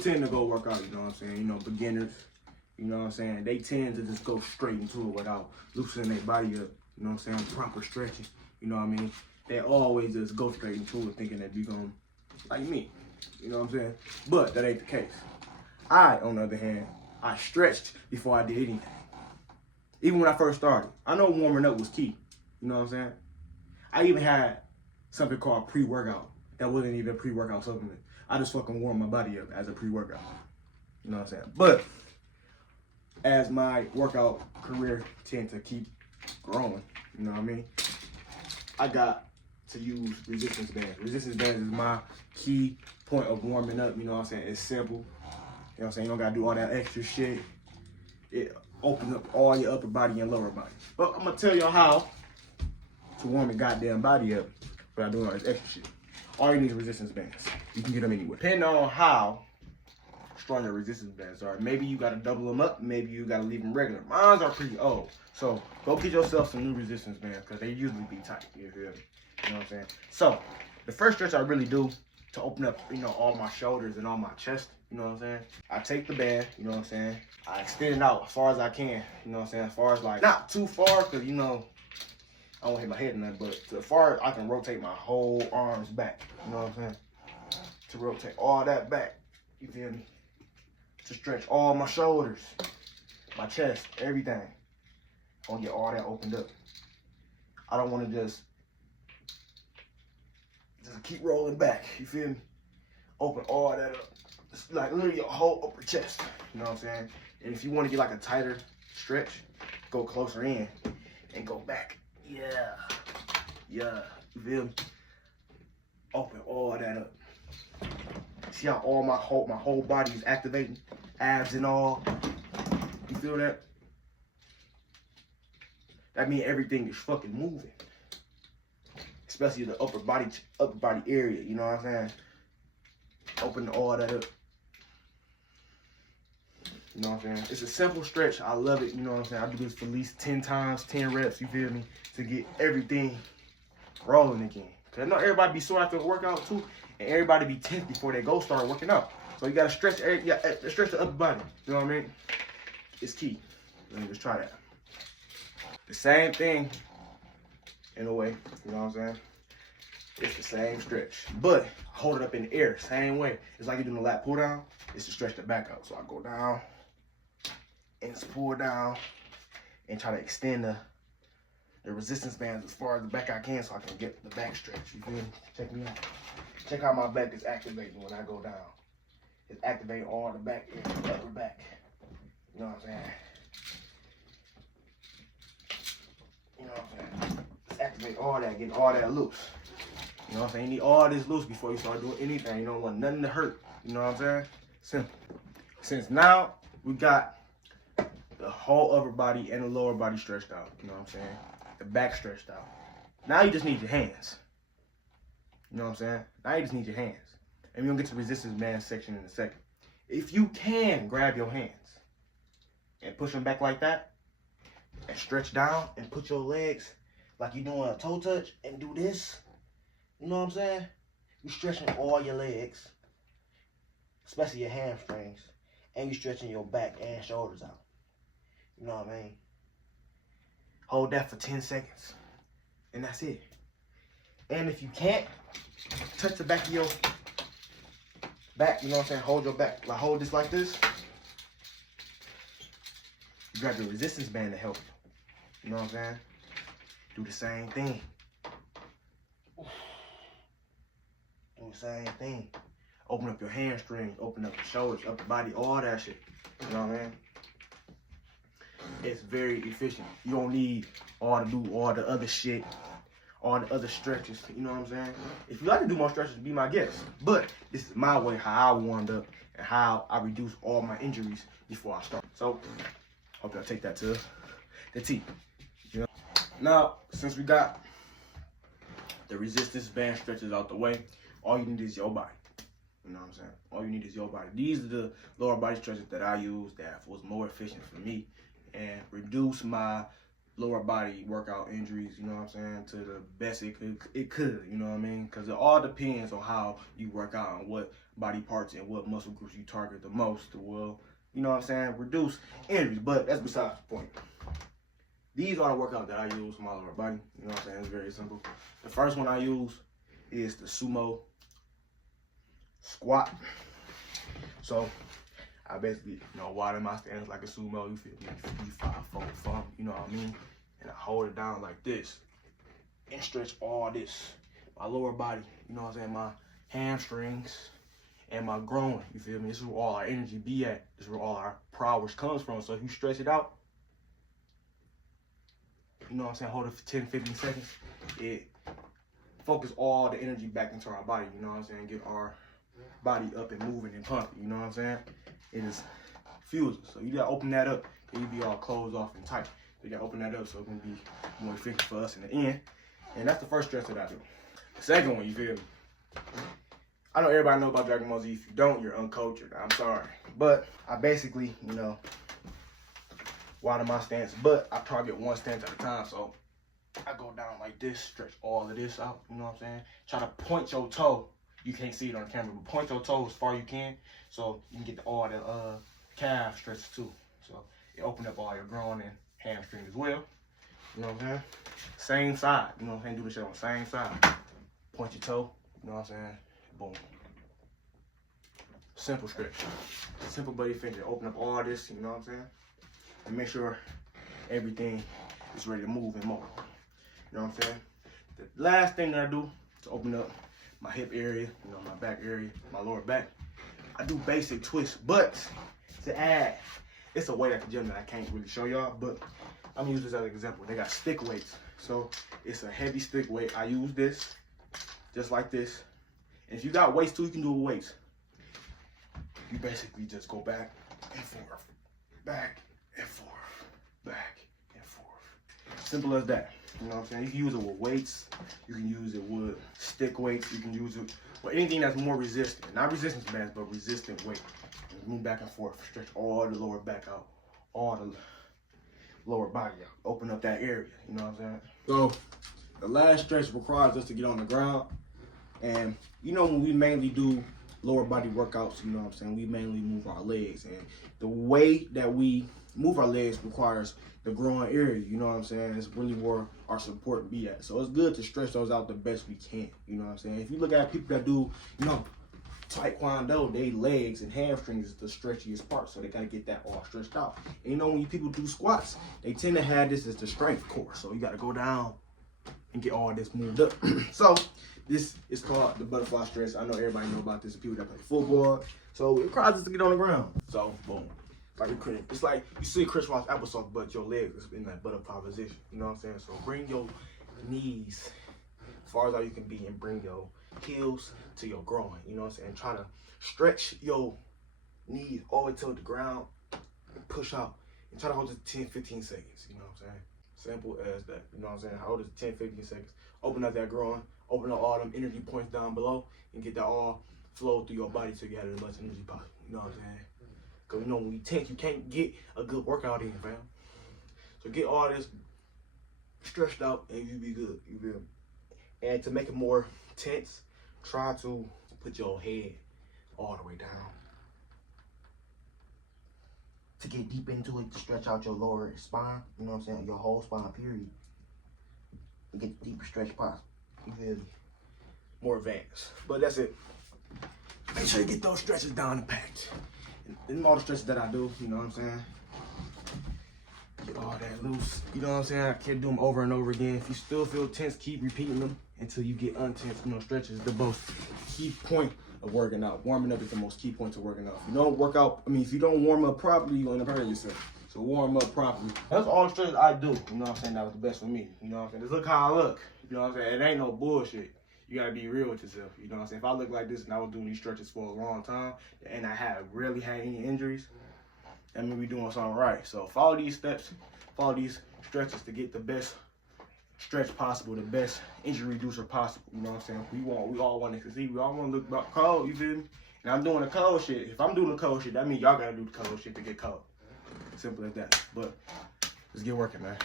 tend to go work out, you know what I'm saying? You know, beginners, you know what I'm saying? They tend to just go straight into it without loosening their body up, you know what I'm saying? Proper stretching, you know what I mean? They always just go straight into it thinking that you're going to, like me, you know what I'm saying? But that ain't the case. I, on the other hand, I stretched before I did anything. Even when I first started. I know warming up was key, you know what I'm saying? I even had something called pre-workout. That wasn't even a pre-workout supplement. I just fucking warmed my body up as a pre-workout. You know what I'm saying? But as my workout career tend to keep growing, you know what I mean? I got to use resistance bands. Resistance bands is my key point of warming up, you know what I'm saying? It's simple. You know what I'm saying? You don't gotta do all that extra shit. It opens up all your upper body and lower body. But I'm gonna tell y'all how to warm your goddamn body up without doing all this extra shit. All you need is resistance bands. You can get them anywhere. Depending on how strong your resistance bands are. Maybe you gotta double them up, maybe you gotta leave them regular. Mine are pretty old. So go get yourself some new resistance bands because they usually be tight. You feel me? You know what I'm saying? So the first stretch I really do to open up, you know, all my shoulders and all my chest, you know what I'm saying? I take the band, you know what I'm saying? I extend it out as far as I can, you know what I'm saying? As far as like, not too far, because, you know, I don't hit my head in that, but as far as I can rotate my whole arms back, you know what I'm saying? To rotate all that back, you feel me? To stretch all my shoulders, my chest, everything. I want to get all that opened up. I don't want to just keep rolling back, you feel me? Open all that up. It's like literally your whole upper chest, you know what I'm saying? And if you want to get like a tighter stretch, go closer in and go back. Yeah, yeah, you feel me? Open all that up. See how all my whole body is activating, abs and all. You feel that? That means everything is fucking moving, especially the upper body area. You know what I'm saying? Open all that up. You know what I'm saying? It's a simple stretch. I love it. You know what I'm saying? I do this for at least 10 times, 10 reps. You feel me? To get everything rolling again. Cause I know everybody be sore after a workout too, and everybody be tense before they go start working out. So you gotta stretch, stretch the upper body. You know what I mean? It's key. Let me just try that. The same thing, in a way. You know what I'm saying? It's the same stretch, but hold it up in the air, same way. It's like you're doing a lat pull down. It's to stretch the back out. So I go down and just pull down and try to extend the resistance bands as far as the back I can so I can get the back stretch. You feel me? Check me out. Check how my back is activating when I go down. It's activating all the back area, the upper back. You know what I'm saying? You know what I'm saying? It's activating all that, getting all that loose. You know what I'm saying? You need all this loose before you start doing anything. You don't want nothing to hurt. You know what I'm saying? Simple. Since now we got the whole upper body and the lower body stretched out. You know what I'm saying? The back stretched out. Now you just need your hands. You know what I'm saying? Now you just need your hands. And we're going to get to the resistance band section in a second. If you can, grab your hands and push them back like that and stretch down and put your legs like you're doing a toe touch and do this. You know what I'm saying? You're stretching all your legs, especially your hamstrings, and you're stretching your back and shoulders out. You know what I mean? Hold that for 10 seconds, and that's it. And if you can't, touch the back of your back, you know what I'm saying? Hold your back. Like, hold this like this. You got the resistance band to help you. You know what I'm saying? Do the same thing. Do the same thing. Open up your hamstrings, open up your shoulders, upper body, all that shit. You know what I mean? It's very efficient. You don't need to do all the other shit, all the other stretches. You know what I'm saying? If you like to do more stretches, be my guest. But this is my way, how I warmed up and how I reduce all my injuries before I start. So, hope y'all take that to the T. You know? Now, since we got the resistance band stretches out the way, all you need is your body. You know what I'm saying? All you need is your body. These are the lower body stretches that I use that was more efficient for me and reduce my lower body workout injuries, you know what I'm saying, to the best it could, you know what I mean? Because it all depends on how you work out and what body parts and what muscle groups you target the most to, well, you know what I'm saying, reduce injuries. But that's besides the point. These are the workouts that I use for my lower body, you know what I'm saying? It's very simple. The first one I use is the sumo squat. So I basically, widen my stance like a sumo, you feel me? 5, 4, 5, you know what I mean? And I hold it down like this and stretch all this. My lower body, you know what I'm saying? My hamstrings and my groin, you feel me? This is where all our energy be at. This is where all our prowess comes from. So if you stretch it out, you know what I'm saying, hold it for 10, 15 seconds, it focus all the energy back into our body, you know what I'm saying? Get our body up and moving and pumping, you know what I'm saying? It is fuses. So you gotta open that up. You be all closed off and tight. So you gotta open that up so it can be more efficient for us in the end. And that's the first stretch that I do. The second one, you feel me? I know everybody know about Dragon Ball Z. If you don't, you're uncultured. I'm sorry. But I basically, widen my stance. But I target one stance at a time. So I go down like this, stretch all of this out, you know what I'm saying? Try to point your toe. You can't see it on camera, but point your toe as far as you can so you can get all the calf stretches too. So it open up all your groin and hamstring as well. You know what I'm saying? Same side, you know what I'm saying? Do the shit on the same side. Point your toe, you know what I'm saying? Boom. Simple stretch. Simple but effective. Open up all this, you know what I'm saying? And make sure everything is ready to move and more. You know what I'm saying? The last thing that I do is open up my hip area, my back area, my lower back. I do basic twists, but to add, it's a weight at the gym that I can't really show y'all, but I'm gonna use this as an example. They got stick weights. So it's a heavy stick weight. I use this, just like this. And if you got weights too, you can do it with weights. You basically just go back and forth, back and forth, back and forth. Simple as that. You know what I'm saying? You can use it with weights. You can use it with stick weights. You can use it with anything that's more resistant. Not resistance bands, but resistant weight. And move back and forth. Stretch all the lower back out. All the lower body out. Open up that area. You know what I'm saying? So, the last stretch requires us to get on the ground. And, when we mainly do lower body workouts, you know what I'm saying, we mainly move our legs. And the way that we move our legs requires the groin area, you know what I'm saying? It's really where our support be at. So it's good to stretch those out the best we can, you know what I'm saying? If you look at people that do, Taekwondo, they legs and hamstrings is the stretchiest part, so they gotta get that all stretched out. And when people do squats, they tend to have this as the strength core, so you gotta go down and get all this moved up. So this is called the butterfly stretch. I know everybody know about this, people that play football. So it requires us to get on the ground. So boom. It's like you see Chris Ross applesauce, but your legs is in that butterfly position. You know what I'm saying? So bring your knees as far as all you can be and bring your heels to your groin. You know what I'm saying? Try to stretch your knees all the way to the ground and push out. And try to hold it 10, 15 seconds. You know what I'm saying? Simple as that. You know what I'm saying? Hold it 10, 15 seconds. Open up that groin. Open up all them energy points down below and get that all flow through your body so you have as much energy possible. You know what I'm saying? Because when you tense, you can't get a good workout in, fam. So get all this stretched out and you be good. You feel me? And to make it more tense, try to put your head all the way down. To get deep into it, to stretch out your lower spine, you know what I'm saying? Your whole spine, period. To get the deeper stretch possible. You feel me? More advanced. But that's it. Make sure you get those stretches down and packed. And all the stretches that I do, you know what I'm saying? Get all that loose. You know what I'm saying? I can't do them over and over again. If you still feel tense, keep repeating them until you get untense. Stretches is the most key point of working out. Warming up is the most key point of working out. If you don't work out, if you don't warm up properly, you're gonna hurt yourself. So warm up properly. That's all the stretches I do. You know what I'm saying? That was the best for me. You know what I'm saying? Just look how I look. You know what I'm saying? It ain't no bullshit. You gotta be real with yourself. You know what I'm saying? If I look like this and I was doing these stretches for a long time and I had really had any injuries, that means we doing something right. So follow these steps, follow these stretches to get the best stretch possible, the best injury reducer possible. You know what I'm saying? We all want to succeed. We all want to look cold, you feel me? And I'm doing the cold shit. If I'm doing the cold shit, that means y'all gotta do the cold shit to get cold. Simple as that. But let's get working, man.